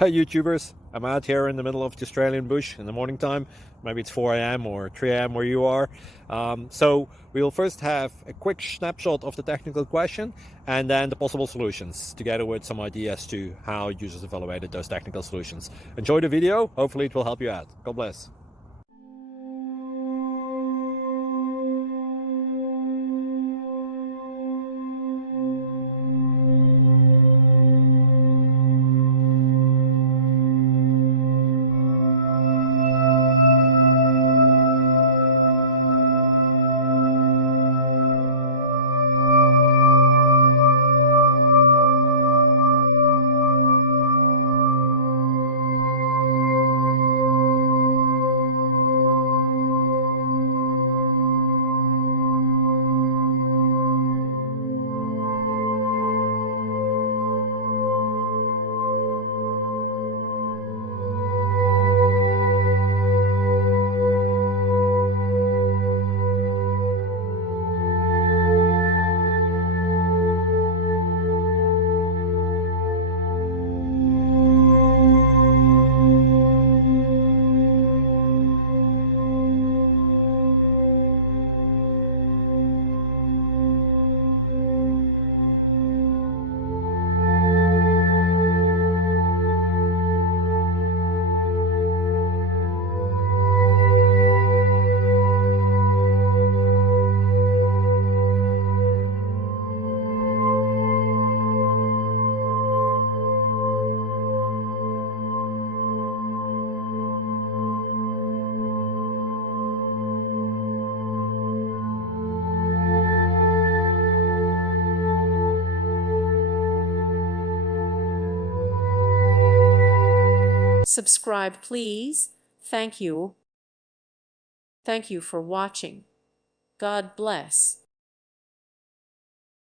Hi YouTubers, I'm out here in the middle of the Australian bush in the morning time. Maybe it's 4 a.m. or 3 a.m. where you are. So we will first have a quick snapshot of the technical question and then the possible solutions, together with some ideas to how users evaluated those technical solutions. Enjoy the video, hopefully it will help you out. God bless. Subscribe, please. Thank you. Thank you for watching. God bless.